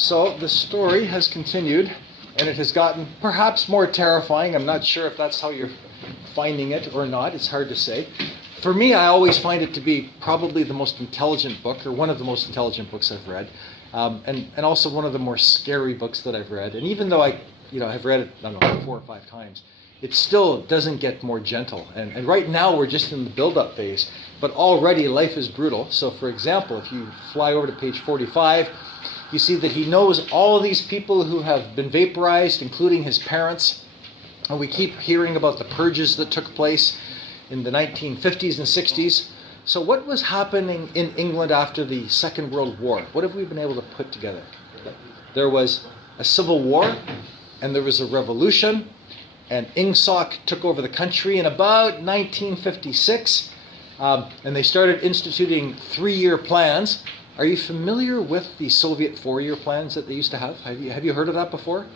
So the story has continued, and it has gotten perhaps more terrifying. I'm not sure if that's how you're finding it or not. It's hard to say. For me, I always find it to be probably the most intelligent book, or one of the most intelligent books I've read, and also one of the more scary books that I've read. And even though I've read it, I don't know, 4 or 5 times, it still doesn't get more gentle. And right now we're just in the build-up phase, but already life is brutal. So for example, if you fly over to page 45, you see that he knows all of these people who have been vaporized, including his parents. And we keep hearing about the purges that took place in the 1950s and 60s. So what was happening in England after the Second World War? What have we been able to put together? There was a civil war, and there was a revolution, and Ingsoc took over the country in about 1956, and they started instituting 3-year plans. Are you familiar with the Soviet 4-year plans that they used to have? Have you heard of that before?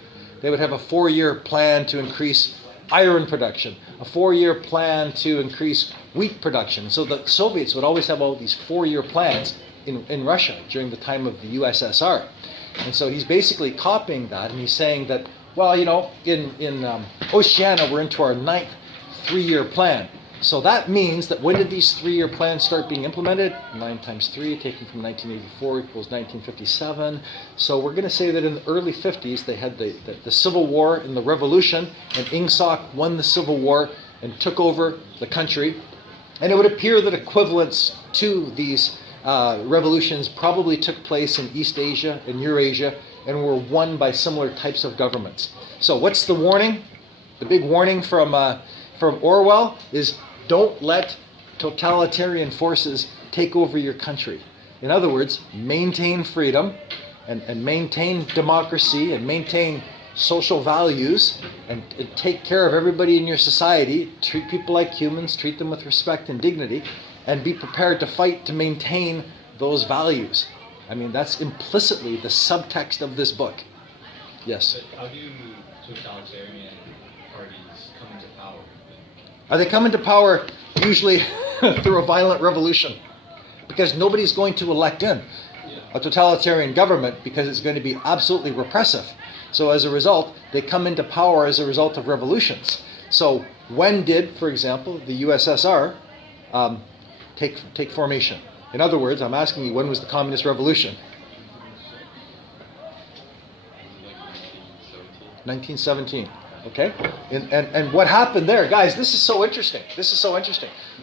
They would have a 4-year plan to increase iron production, a 4-year plan to increase wheat production. So the Soviets would always have all these 4-year plans in Russia during the time of the USSR. And so he's basically copying that, and he's saying that, well, in Oceania, we're into our 9th 3-year plan. So that means that when did these 3-year plans start being implemented? 9 times 3, taken from 1984 equals 1957. So we're going to say that in the early 50s, they had the Civil War and the Revolution, and Ingsoc won the Civil War and took over the country. And it would appear that equivalents to these revolutions probably took place in East Asia and Eurasia and were won by similar types of governments. So what's the warning? The big warning from Orwell is, don't let totalitarian forces take over your country. In other words, maintain freedom and maintain democracy and maintain social values and take care of everybody in your society. Treat people like humans, treat them with respect and dignity, and be prepared to fight to maintain those values. I mean, that's implicitly the subtext of this book. Yes? But how do totalitarian parties come into power? They come into power usually through a violent revolution, because nobody's going to elect in a totalitarian government because it's going to be absolutely repressive. So as a result, they come into power as a result of revolutions. So when did, for example, the USSR take formation? In other words, I'm asking you, when was the Communist Revolution? 1917. Okay? And what happened there? Guys, this is so interesting.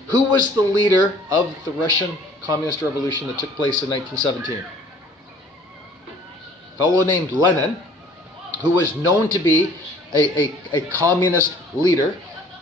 Who was the leader of the Russian Communist Revolution that took place in 1917? A fellow named Lenin, who was known to be a communist leader,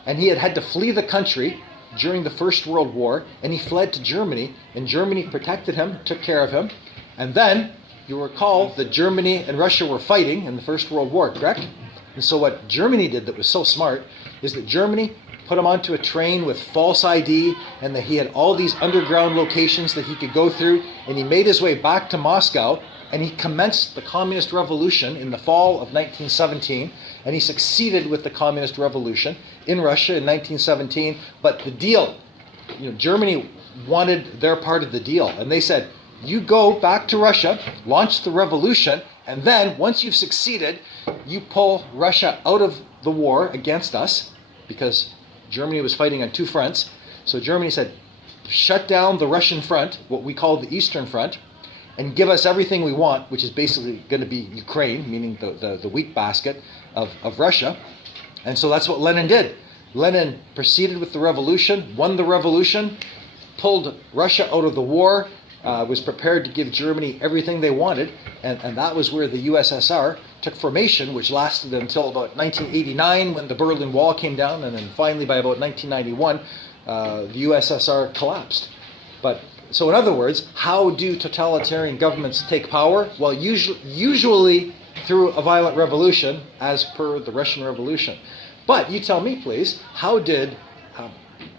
and he had to flee the country during the First World War, and he fled to Germany, and Germany protected him, took care of him. And then, you recall that Germany and Russia were fighting in the First World War, correct? And so what Germany did that was so smart is that Germany put him onto a train with false ID, and that he had all these underground locations that he could go through, and he made his way back to Moscow, and he commenced the Communist Revolution in the fall of 1917, and he succeeded with the Communist Revolution in Russia in 1917. But the deal, Germany wanted their part of the deal, and they said, you go back to Russia, launch the revolution, and then once you've succeeded, you pull Russia out of the war against us, because Germany was fighting on 2 fronts. So Germany said, shut down the Russian front, what we call the Eastern Front, and give us everything we want, which is basically going to be Ukraine, meaning the wheat basket of Russia. And so that's what Lenin did. Lenin proceeded with the revolution, won the revolution, pulled Russia out of the war, was prepared to give Germany everything they wanted, and that was where the USSR took formation, which lasted until about 1989 when the Berlin Wall came down, and then finally by about 1991 the USSR collapsed. But so in other words, how do totalitarian governments take power? Well, usually through a violent revolution, as per the Russian Revolution. But you tell me, please, how did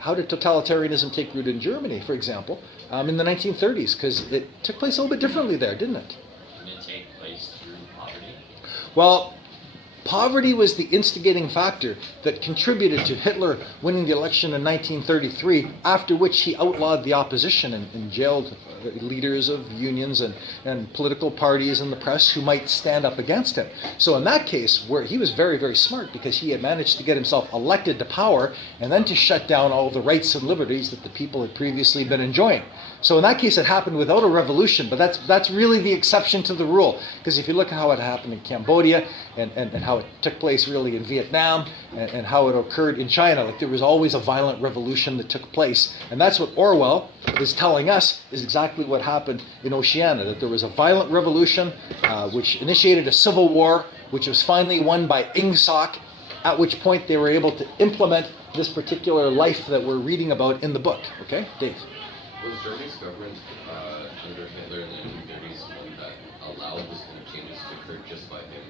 totalitarianism take root in Germany, for example, in the 1930s? Because it took place a little bit differently there, didn't it? Did it take place through poverty? Well, Poverty was the instigating factor that contributed to Hitler winning the election in 1933, after which he outlawed the opposition and jailed leaders of unions and political parties and the press who might stand up against him. So in that case, where he was very, very smart, because he had managed to get himself elected to power and then to shut down all the rights and liberties that the people had previously been enjoying. So in that case, it happened without a revolution, but that's really the exception to the rule. Because if you look at how it happened in Cambodia and how it took place really in Vietnam and how it occurred in China, like there was always a violent revolution that took place. And that's what Orwell is telling us is exactly what happened in Oceania, that there was a violent revolution which initiated a civil war, which was finally won by Ingsoc, at which point they were able to implement this particular life that we're reading about in the book. Okay, Dave? Was Germany's government under Hitler in the 1930s one that allowed this kind of changes to occur just by him?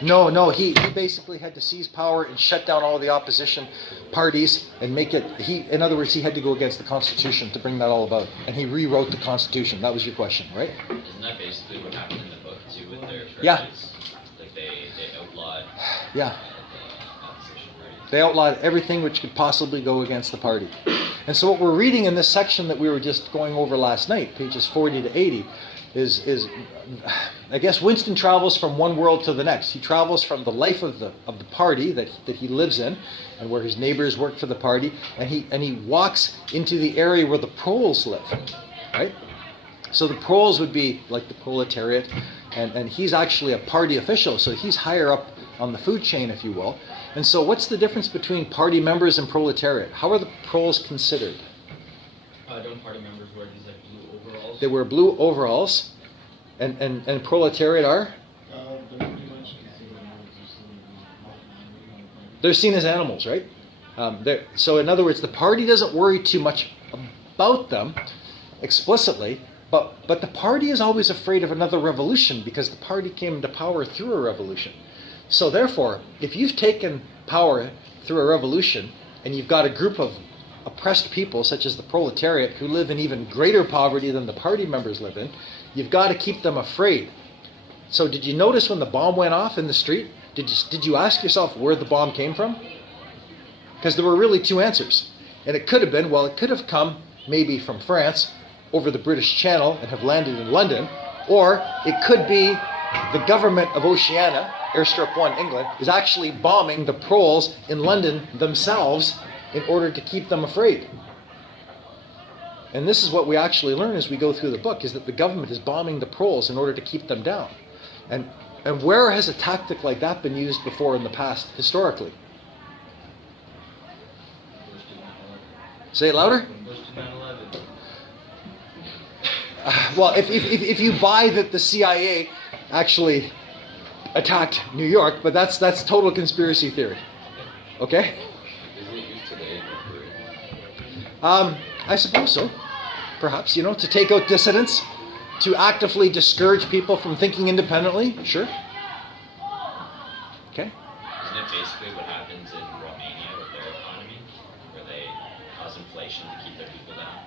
No, he basically had to seize power and shut down all the opposition parties and make it, in other words, he had to go against the Constitution to bring that all about. And he rewrote the Constitution. That was your question, right? Isn't that basically what happened in the book too with their churches? Yeah. Like they outlawed Yeah. the opposition parties. They outlawed everything which could possibly go against the party. And so what we're reading in this section that we were just going over last night, pages 40 to 80, is I guess Winston travels from one world to the next. He travels from the life of the party that he lives in, and where his neighbors work for the party, and he walks into the area where the proles live, right? So the proles would be like the proletariat, and he's actually a party official, so he's higher up on the food chain, if you will. And so what's the difference between party members and proletariat? How are the proles considered? Don't party members wear these like blue overalls? They wear blue overalls, and proletariat are? They're seen as animals, right? So in other words, the party doesn't worry too much about them explicitly, but the party is always afraid of another revolution because the party came into power through a revolution. So therefore, if you've taken power through a revolution and you've got a group of oppressed people, such as the proletariat, who live in even greater poverty than the party members live in, you've got to keep them afraid. So did you notice when the bomb went off in the street, did you ask yourself where the bomb came from? Because there were really two answers. And it could have been, well, it could have come maybe from France over the British Channel and have landed in London, or it could be the government of Oceania, Airstrip 1 England, is actually bombing the proles in London themselves in order to keep them afraid. And this is what we actually learn as we go through the book, is that the government is bombing the proles in order to keep them down. And where has a tactic like that been used before in the past, historically? Say it louder. Well, if you buy that the CIA actually attacked New York, but that's total conspiracy theory. Okay? Isn't it used today? I suppose so. Perhaps, to take out dissidents, to actively discourage people from thinking independently. Sure. Okay. Isn't it basically what happens in Romania with their economy, where they cause inflation to keep their people down?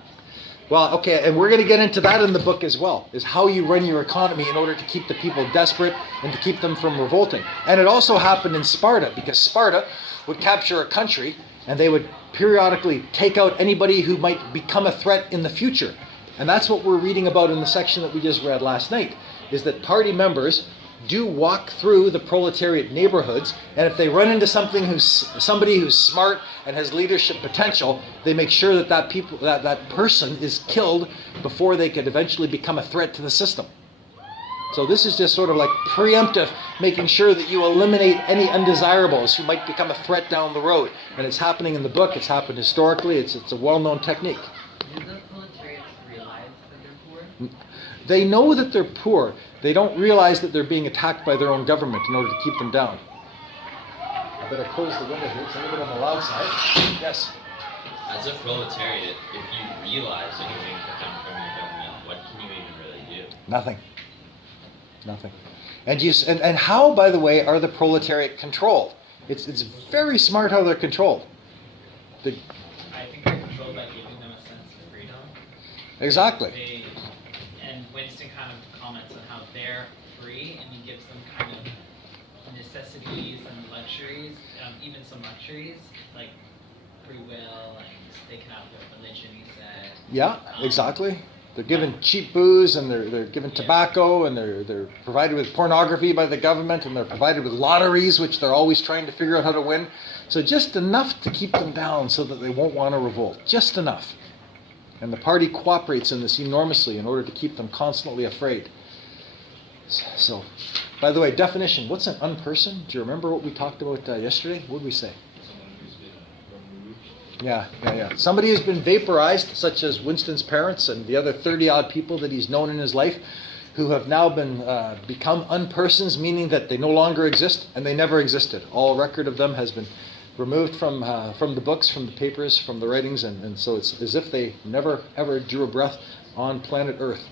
Well, okay, and we're going to get into that in the book as well, is how you run your economy in order to keep the people desperate and to keep them from revolting. And it also happened in Sparta, because Sparta would capture a country and they would periodically take out anybody who might become a threat in the future. And that's what we're reading about in the section that we just read last night, is that party members do walk through the proletariat neighborhoods, and if they run into somebody who's smart and has leadership potential, they make sure that person is killed before they could eventually become a threat to the system. So this is just sort of like preemptive, making sure that you eliminate any undesirables who might become a threat down the road. And it's happening in the book, it's happened historically, it's a well-known technique. Do the proletariats realize that they're poor? They know that they're poor. They don't realize that they're being attacked by their own government in order to keep them down. I better close the window here, it's a little bit on the loud side. Yes? As a proletariat, if you realize that you're being put down from your government, what can you even really do? Nothing. And how, by the way, are the proletariat controlled? It's very smart how they're controlled. I think they're controlled by giving them a sense of freedom. Exactly. And Winston kind of comments on how they're free, and he gives them kind of necessities and luxuries, even some luxuries, like free will, and they can have their religion, he said. Yeah, exactly. They're given cheap booze, and they're given tobacco, and they're provided with pornography by the government, and they're provided with lotteries, which they're always trying to figure out how to win. So just enough to keep them down so that they won't want to revolt. Just enough. And the party cooperates in this enormously in order to keep them constantly afraid. So, by the way, definition. What's an unperson? Do you remember what we talked about yesterday? What did we say? Yeah. Somebody who's been vaporized, such as Winston's parents and the other 30-odd people that he's known in his life, who have now become unpersons, meaning that they no longer exist, and they never existed. All record of them has been removed from the books, from the papers, from the writings, and so it's as if they never, ever drew a breath on planet Earth.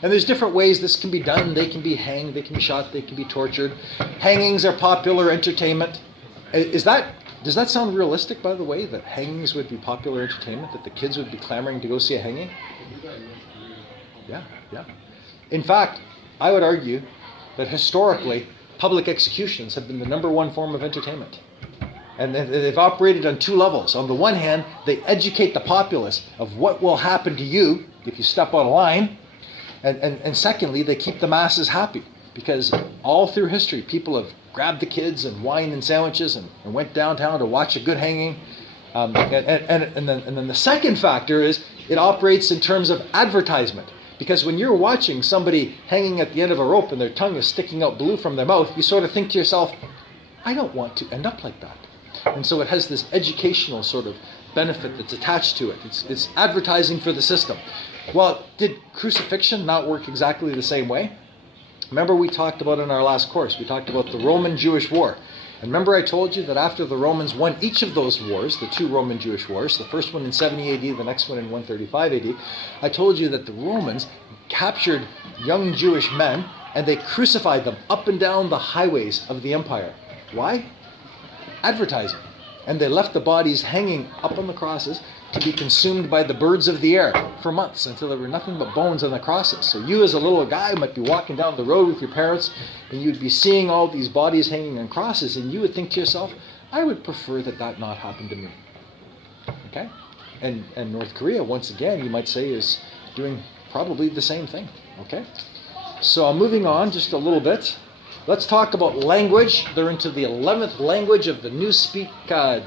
And there's different ways this can be done. They can be hanged, they can be shot, they can be tortured. Hangings are popular entertainment. Does that sound realistic, by the way, that hangings would be popular entertainment, that the kids would be clamoring to go see a hanging? Yeah. In fact, I would argue that historically, public executions have been the number one form of entertainment. And they've operated on two levels. On the one hand, they educate the populace of what will happen to you if you step out of line. And secondly, they keep the masses happy. Because all through history, people have grabbed the kids and wine and sandwiches and went downtown to watch a good hanging. And then the second factor is it operates in terms of advertisement. Because when you're watching somebody hanging at the end of a rope and their tongue is sticking out blue from their mouth, you sort of think to yourself, I don't want to end up like that. And so it has this educational sort of benefit that's attached to it. It's advertising for the system. Well, did crucifixion not work exactly the same way? Remember we talked about in our last course, we talked about the Roman-Jewish War. And remember I told you that after the Romans won each of those wars, the two Roman-Jewish wars, the first one in 70 AD, the next one in 135 AD, I told you that the Romans captured young Jewish men and they crucified them up and down the highways of the empire. Why? Advertising. And they left the bodies hanging up on the crosses to be consumed by the birds of the air for months until there were nothing but bones on the crosses. So you as a little guy might be walking down the road with your parents and you'd be seeing all these bodies hanging on crosses and you would think to yourself, I would prefer that not happen to me. Okay? And North Korea, once again, you might say is doing probably the same thing. Okay? So moving on just a little bit. Let's talk about language. They're into the 11th language of the Newspeak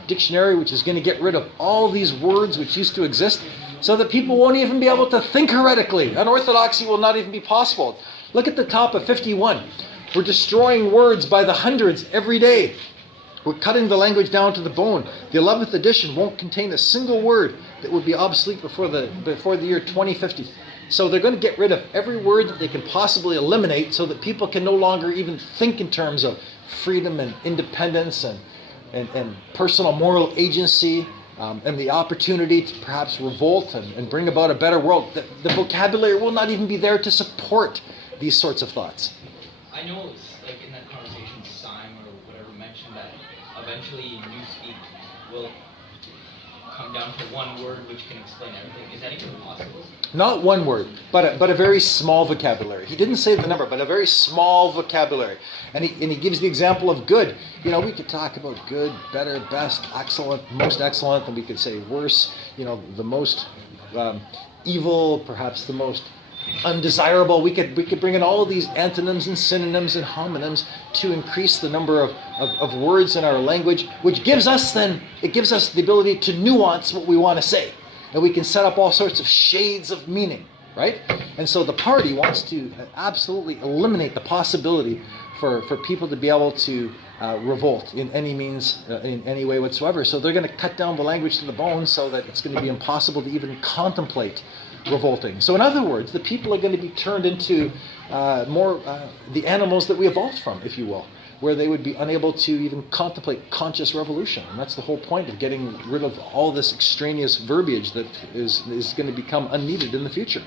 dictionary, which is going to get rid of all these words which used to exist so that people won't even be able to think heretically. Unorthodoxy will not even be possible. Look at the top of 51. We're destroying words by the hundreds every day. We're cutting the language down to the bone. The 11th edition won't contain a single word that would be obsolete before the year 2050. So they're going to get rid of every word that they can possibly eliminate so that people can no longer even think in terms of freedom and independence and personal moral agency and the opportunity to perhaps revolt and bring about a better world. The vocabulary will not even be there to support these sorts of thoughts. I know it's like in that conversation, Simon or whatever mentioned that eventually Newspeak will come down to one word which can explain everything. Is that even possible? Not one word, but a very small vocabulary. He didn't say the number, but a very small vocabulary. And he gives the example of good. You know, we could talk about good, better, best, excellent, most excellent, and we could say worse, you know, the most evil, perhaps the most undesirable. We could bring in all of these antonyms and synonyms and homonyms to increase the number of words in our language, which gives us the ability to nuance what we want to say. And we can set up all sorts of shades of meaning, right? And so the party wants to absolutely eliminate the possibility for people to be able to revolt in any means, in any way whatsoever. So they're going to cut down the language to the bone so that it's going to be impossible to even contemplate revolting. So in other words, the people are going to be turned into more the animals that we evolved from, if you will, where they would be unable to even contemplate conscious revolution. And that's the whole point of getting rid of all this extraneous verbiage that is going to become unneeded in the future.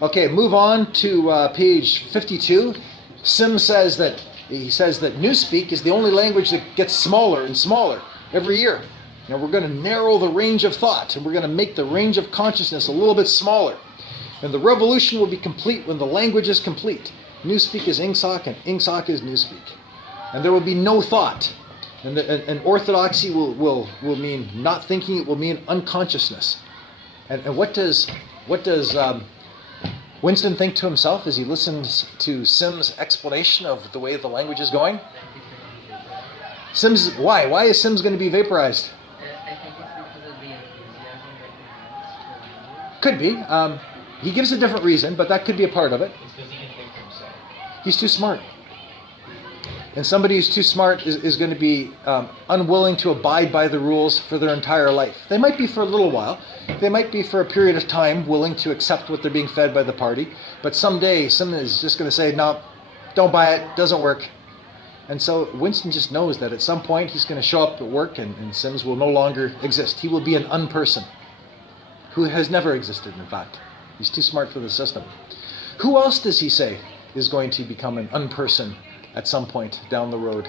Okay, move on to page 52. Sim says that Newspeak is the only language that gets smaller and smaller every year. Now we're going to narrow the range of thought, and we're going to make the range of consciousness a little bit smaller. And the revolution will be complete when the language is complete. Newspeak is Ingsoc, and Ingsoc is Newspeak. And there will be no thought. And orthodoxy will mean not thinking, it will mean unconsciousness. And what does Winston think to himself as he listens to Sim's explanation of the way the language is going? Why is Sims going to be vaporized? I think it's because of the enthusiasm that he has for language. Could be. He gives a different reason, but that could be a part of it. It's because he can think for himself. He's too smart. And somebody who's too smart is going to be unwilling to abide by the rules for their entire life. They might be for a little while. They might be for a period of time willing to accept what they're being fed by the party. But someday, someone is just going to say, no, don't buy it, doesn't work. And so Winston just knows that at some point he's going to show up at work and Sims will no longer exist. He will be an unperson who has never existed, in fact. He's too smart for the system. Who else does he say is going to become an unperson at some point down the road?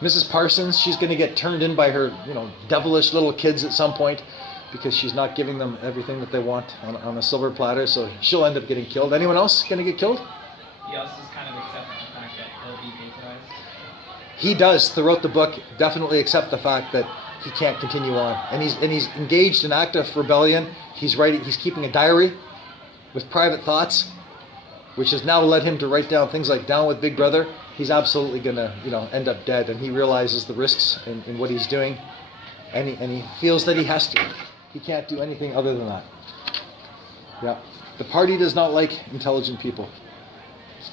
Mrs. Parsons, she's going to get turned in by her, devilish little kids at some point because she's not giving them everything that they want on a silver platter, so she'll end up getting killed. Anyone else going to get killed? He also just kind of accepts the fact that he'll be vaporized. He does, throughout the book, definitely accept the fact that he can't continue on. And he's engaged in active rebellion. He's keeping a diary with private thoughts, which has now led him to write down things like "Down with Big Brother." He's absolutely going to, end up dead, and he realizes the risks in what he's doing, and he feels that he has to. He can't do anything other than that. Yeah, the party does not like intelligent people,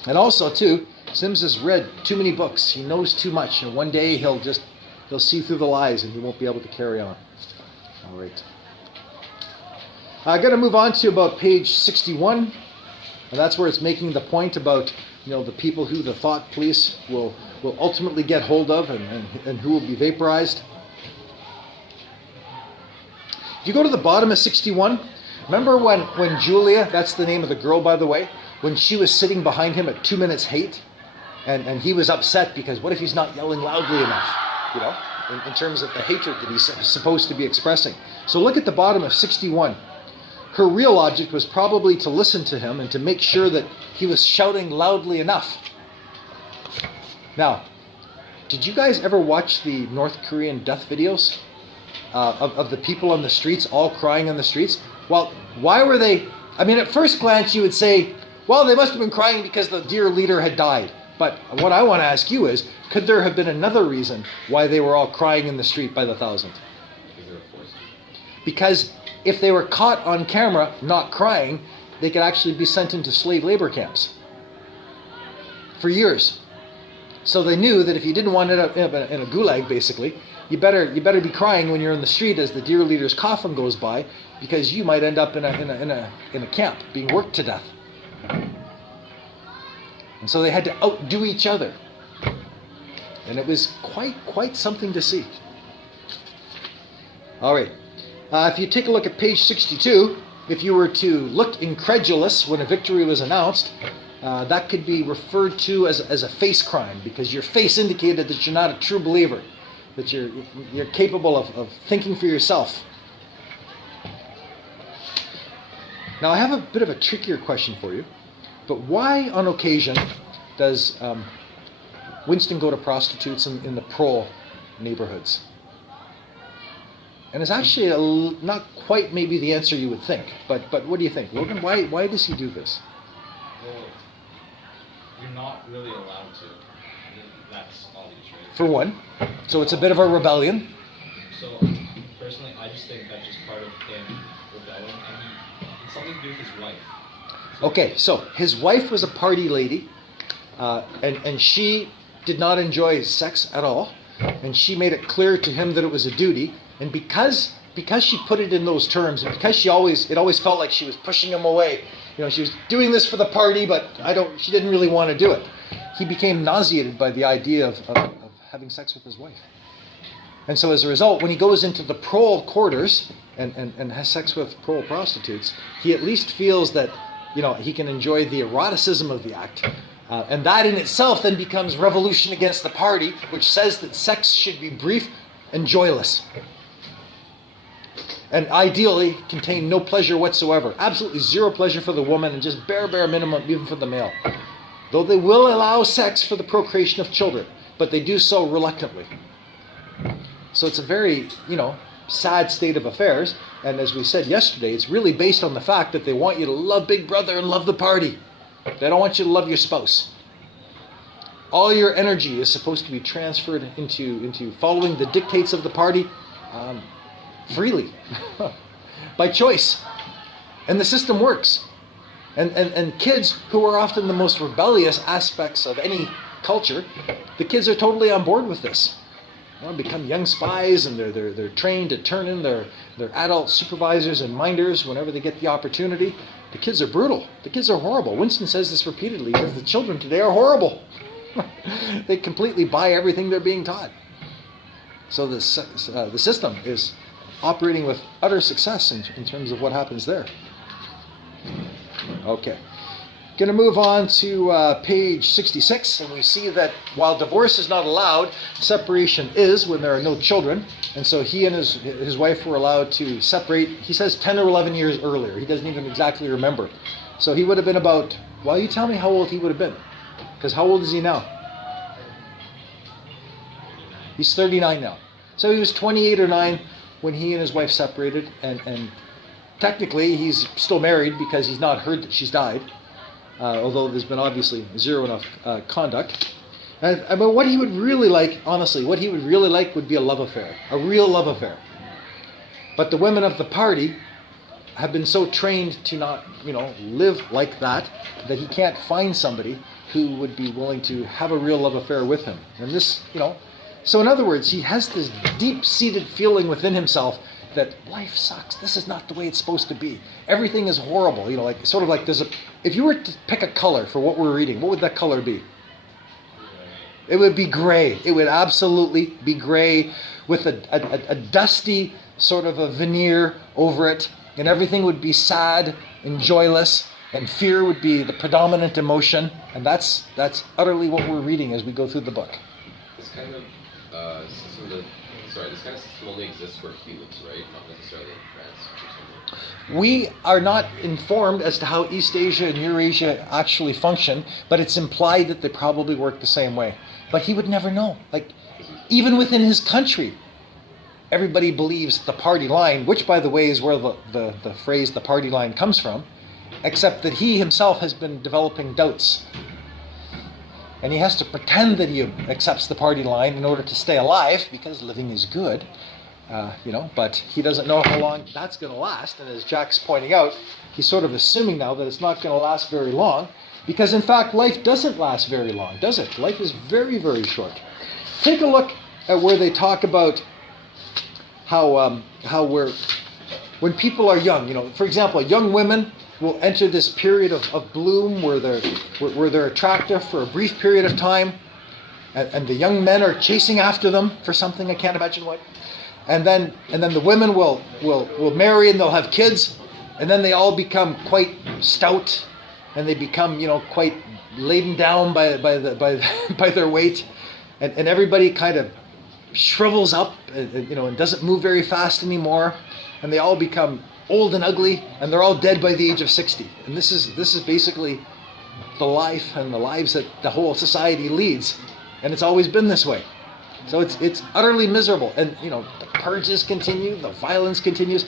and also too, Sims has read too many books. He knows too much, and one day he'll see through the lies, and he won't be able to carry on. All right, I'm going to move on to about page 61. And that's where it's making the point about, the people who the thought police will ultimately get hold of and who will be vaporized. If you go to the bottom of 61, remember when Julia, that's the name of the girl, by the way, when she was sitting behind him at 2 minutes hate, and he was upset because what if he's not yelling loudly enough, in terms of the hatred that he's supposed to be expressing. So look at the bottom of 61. Her real object was probably to listen to him and to make sure that he was shouting loudly enough. Now, did you guys ever watch the North Korean death videos of the people on the streets, all crying on the streets? Well, why were they... at first glance you would say, well, they must have been crying because the dear leader had died. But what I want to ask you is, could there have been another reason why they were all crying in the street by the thousand? Because they were forced. Because if they were caught on camera not crying, they could actually be sent into slave labor camps for years. So they knew that if you didn't want to end up in a gulag, basically, you better be crying when you're in the street as the dear leader's coffin goes by, because you might end up in a camp being worked to death. And so they had to outdo each other, and it was quite something to see. All right. If you take a look at page 62, if you were to look incredulous when a victory was announced, that could be referred to as a face crime, because your face indicated that you're not a true believer, that you're capable of thinking for yourself. Now, I have a bit of a trickier question for you, but why on occasion does Winston go to prostitutes in the Prole neighborhoods? And it's actually not quite maybe the answer you would think. But what do you think, Logan? Why does he do this? Well, you're not really allowed to. That's obvious, right? For one. So it's a bit of a rebellion. So, personally, I just think that's just part of him rebelling. And it's something to do with his wife. Okay, so his wife was a party lady. And she did not enjoy sex at all. And she made it clear to him that it was a duty. And because she put it in those terms, and because it always felt like she was pushing him away. She was doing this for the party, but she didn't really want to do it. He became nauseated by the idea of having sex with his wife. And so as a result, when he goes into the Prole quarters and has sex with Prole prostitutes, he at least feels that, he can enjoy the eroticism of the act. And that in itself then becomes revolution against the party, which says that sex should be brief and joyless. And ideally contain no pleasure whatsoever. Absolutely zero pleasure for the woman and just bare minimum even for the male. though they will allow sex for the procreation of children, but they do so reluctantly. So it's a very, sad state of affairs. And as we said yesterday, it's really based on the fact that they want you to love Big Brother and love the party. They don't want you to love your spouse. All your energy is supposed to be transferred into following the dictates of the party freely, by choice. And the system works. And kids, who are often the most rebellious aspects of any culture, the kids are totally on board with this. Become young spies, and they're trained to turn in their adult supervisors and minders whenever they get the opportunity. The kids are brutal. The kids are horrible. Winston says this repeatedly. He says the children today are horrible. They completely buy everything they're being taught. So the system is operating with utter success in terms of what happens there. Okay. Going to move on to page 66, and we see that while divorce is not allowed, separation is when there are no children. And so he and his wife were allowed to separate, he says 10 or 11 years earlier. He doesn't even exactly remember. So he would have been about, well, you tell me how old he would have been. Because how old is he now? He's 39 now. So he was 28 or 9 when he and his wife separated. And technically he's still married because he's not heard that she's died. Although there's been obviously zero enough conduct. And what he would really like, honestly, what he would really like would be a love affair. A real love affair. But the women of the party have been so trained to not, live like that he can't find somebody who would be willing to have a real love affair with him. And this, so in other words, he has this deep-seated feeling within himself that life sucks. This is not the way it's supposed to be. Everything is horrible. If you were to pick a color for what we're reading, what would that color be? It would be gray. It would absolutely be gray with a dusty sort of a veneer over it, and everything would be sad and joyless, and fear would be the predominant emotion, and that's utterly what we're reading as we go through the book. This kind of this kind of system only exists for humans, right? Not necessarily in France or something. We are not informed as to how East Asia and Eurasia actually function, but it's implied that they probably work the same way. But he would never know. Even within his country, everybody believes the party line, which, by the way, is where the phrase "the party line" comes from, except that he himself has been developing doubts. And he has to pretend that he accepts the party line in order to stay alive, because living is good, but he doesn't know how long that's going to last. And as Jack's pointing out, he's sort of assuming now that it's not going to last very long, because in fact, life doesn't last very long, does it? Life is very, very short. Take a look at where they talk about how when people are young, for example, young women will enter this period of bloom where they're attractive for a brief period of time, and the young men are chasing after them for something, I can't imagine what. And then the women will marry, and they'll have kids, and then they all become quite stout, and they become quite laden down by their weight, and everybody kind of shrivels up, and doesn't move very fast anymore, and they all become old and ugly, and they're all dead by the age of 60. And this is basically the life and the lives that the whole society leads, and it's always been this way. So it's utterly miserable, and the purges continue, the violence continues.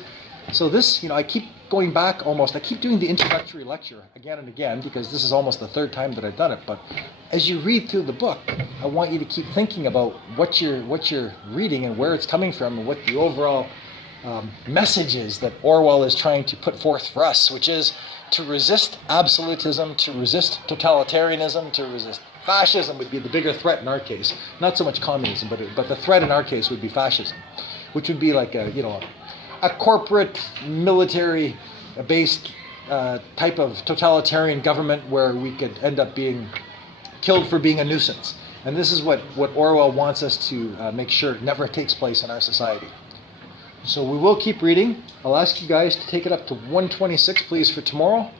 So this, I keep going back almost. I keep doing the introductory lecture again and again, because this is almost the third time that I've done it. But as you read through the book, I want you to keep thinking about what you're reading and where it's coming from, and what the overall message is that Orwell is trying to put forth for us, which is to resist absolutism, to resist totalitarianism, to resist fascism would be the bigger threat in our case. Not so much communism, but the threat in our case would be fascism, which would be like a corporate, military-based type of totalitarian government where we could end up being killed for being a nuisance. And this is what Orwell wants us to make sure never takes place in our society. So we will keep reading. I'll ask you guys to take it up to 126, please, for tomorrow.